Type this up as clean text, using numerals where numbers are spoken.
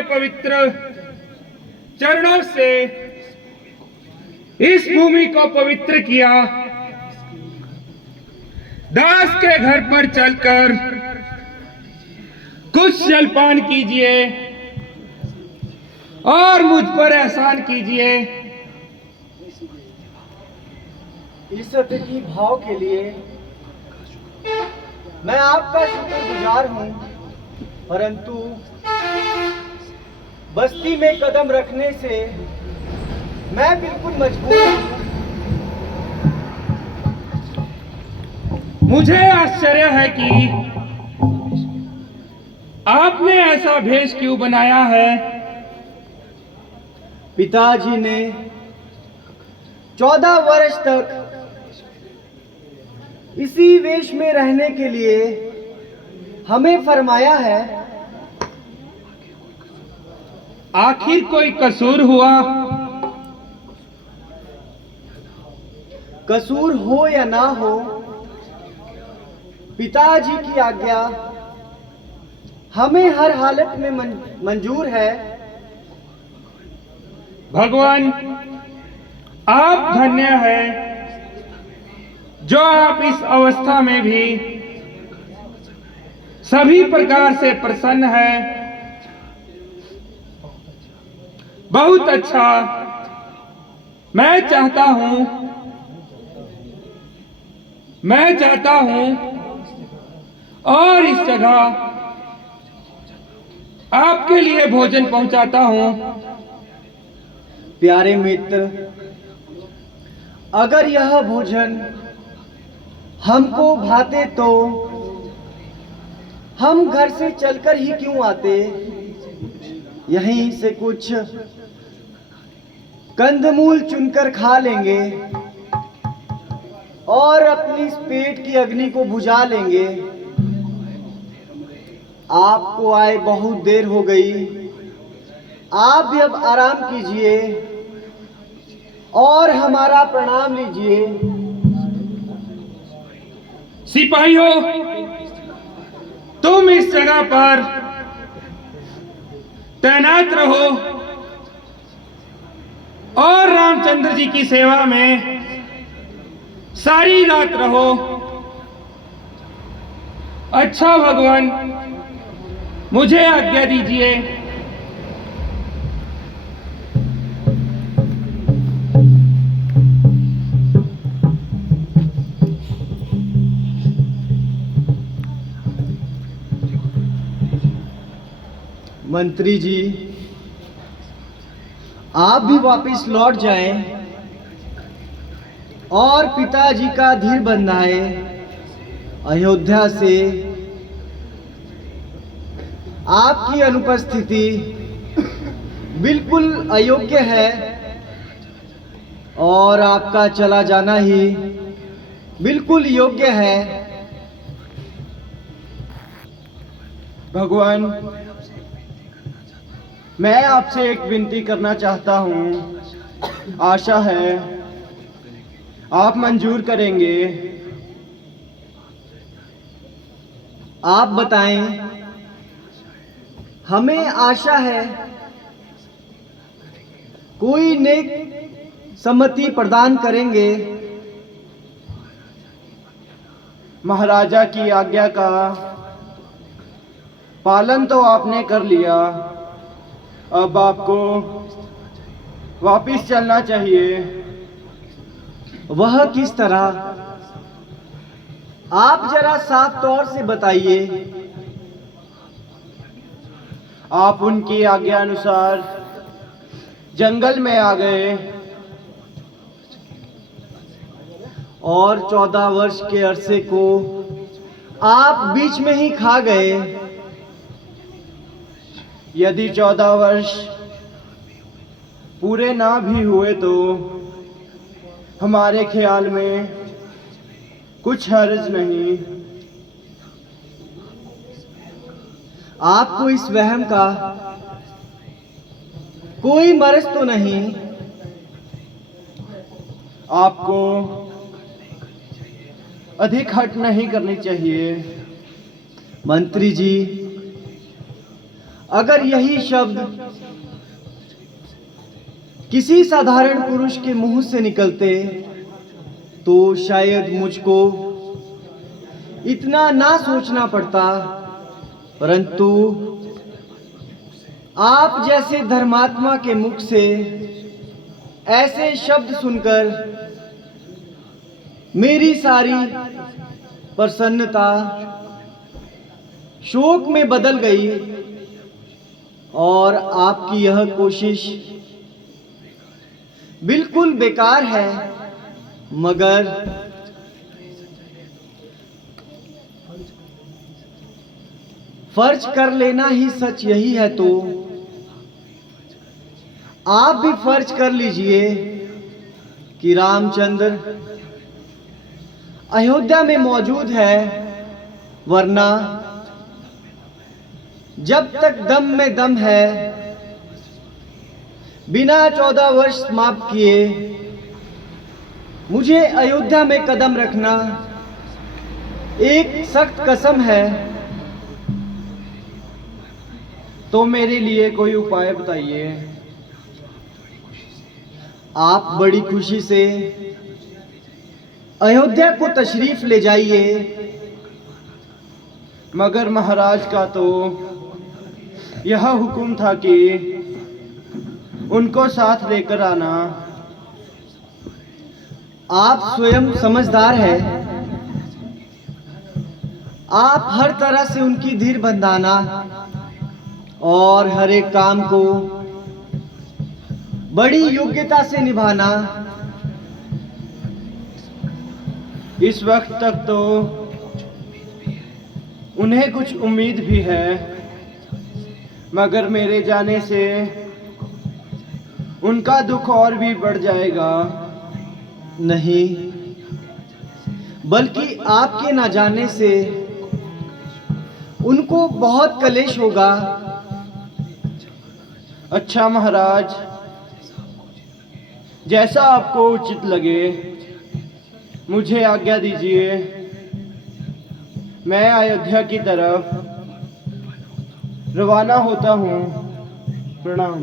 के पवित्र चरणों से इस भूमि को पवित्र किया। दास के घर पर चलकर कुछ जलपान कीजिए और मुझ पर एहसान कीजिए। इस अतिथि भाव के लिए मैं आपका शुक्रगुजार हूं, परंतु बस्ती में कदम रखने से मैं बिल्कुल मजबूर हूं। मुझे आश्चर्य है कि आपने ऐसा भेष क्यों बनाया है। पिताजी ने 14 वर्ष तक इसी वेश में रहने के लिए हमें फरमाया है। आखिर कोई कसूर हुआ? कसूर हो या ना हो, पिताजी की आज्ञा हमें हर हालत में मंजूर है। भगवान, आप धन्य हैं जो आप इस अवस्था में भी सभी प्रकार से प्रसन्न हैं। बहुत अच्छा। मैं चाहता हूं और इस जगह आपके लिए भोजन पहुंचाता हूं। प्यारे मित्र, अगर यह भोजन हमको भाते तो हम घर से चलकर ही क्यों आते। यहीं से कुछ कंदमूल चुनकर खा लेंगे और अपनी इस पेट की अग्नि को बुझा लेंगे। आपको आए बहुत देर हो गई, आप भी अब आराम कीजिए और हमारा प्रणाम लीजिए। सिपाहियों, तुम इस जगह पर तैनात रहो और रामचंद्र जी की सेवा में सारी रात रहो। अच्छा भगवान, मुझे आज्ञा दीजिए। मंत्री जी, आप भी वापस लौट जाएं और पिताजी का धीर बंधाएं। अयोध्या से आपकी अनुपस्थिति बिल्कुल अयोग्य है और आपका चला जाना ही बिल्कुल योग्य है। भगवान, मैं आपसे एक विनती करना चाहता हूँ। आशा है आप मंजूर करेंगे। आप बताएं। हमें आशा है कोई नेक सम्मति प्रदान करेंगे। महाराजा की आज्ञा का पालन तो आपने कर लिया, अब आपको वापिस चलना चाहिए। वह किस तरह? आप जरा साफ तौर से बताइए। आप उनकी आज्ञा अनुसार जंगल में आ गए और 14 वर्ष के अरसे को आप बीच में ही खा गए। यदि 14 वर्ष पूरे ना भी हुए तो हमारे ख्याल में कुछ हर्ज नहीं। आपको इस वहम का कोई मर्ज तो नहीं? आपको अधिक हट नहीं करनी चाहिए। मंत्री जी, अगर यही शब्द किसी साधारण पुरुष के मुंह से निकलते तो शायद मुझको इतना ना सोचना पड़ता, परंतु आप जैसे धर्मात्मा के मुख से ऐसे शब्द सुनकर मेरी सारी प्रसन्नता शोक में बदल गई और आपकी यह कोशिश बिल्कुल बेकार है। मगर फर्ज कर लेना ही सच यही है तो आप भी फर्ज कर लीजिए कि रामचंद्र अयोध्या में मौजूद है, वरना जब तक दम में दम है, बिना 14 वर्ष समाप्त किए मुझे अयोध्या में कदम रखना एक सख्त कसम है। तो मेरे लिए कोई उपाय बताइए। आप बड़ी खुशी से अयोध्या को तशरीफ ले जाइए। मगर महाराज का तो यह हुक्म था कि उनको साथ लेकर आना। आप स्वयं समझदार हैं। आप हर तरह से उनकी धीर बंधाना और हर एक काम को बड़ी योग्यता से निभाना। इस वक्त तक तो उन्हें कुछ उम्मीद भी है, मगर मेरे जाने से उनका दुख और भी बढ़ जाएगा। नहीं, बल्कि आपके ना जाने से उनको बहुत कलेश होगा। अच्छा महाराज, जैसा आपको उचित लगे मुझे आज्ञा दीजिए। मैं अयोध्या की तरफ रवाना होता हूँ। प्रणाम।